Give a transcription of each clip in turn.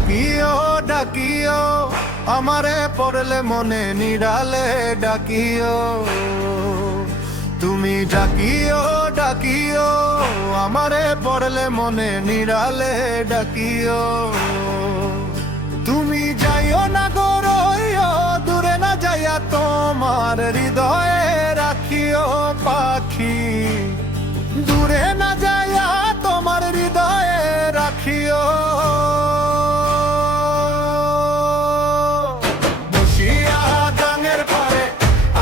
ডাকিও ডাকিও আমারে পড়লে মনে নিরালে ডাকিও তুমি ডাকিও ডাকিও আমারে পড়লে মনে নিরালে ডাকিও তুমি যাইও না গো রইও দূরে না যাইয়া তোমার হৃদয়ে রাখিও পাখি দূরে না যাইয়া তোমার হৃদয়ে রাখিও বসিয়া গাঙের পারে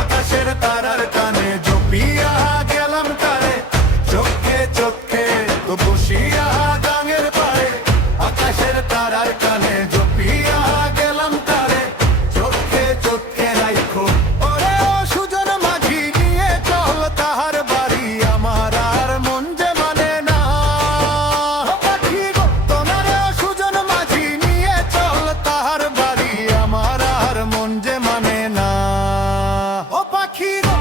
আকাশের তারার কানে জপিয়া গেলাম তারে চোখে চোখে তো বসিয়া গাঙের পারে আকাশের তারার কানে জপিয়া গেলাম তারে চোখে চোখে রাইখো ওরে ও সুজন মাঝি নিয়ে চল তাহার বাড়ি আমার আর মন যে মানে না পাখি গো তোমার ও সুজন মাঝি নিয়ে চল তাহার বাড়ি আমার আর মন যে মানে না ও পাখি গো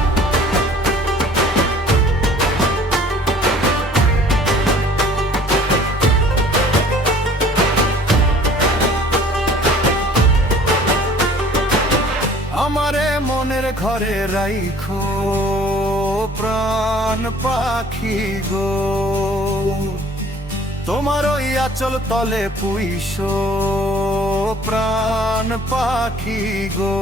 আমারে মনের ঘরে রাইখো প্রাণ পাখি গো তোমার ওই আঁচল তলে পুইশো প্রাণ পাখি গো।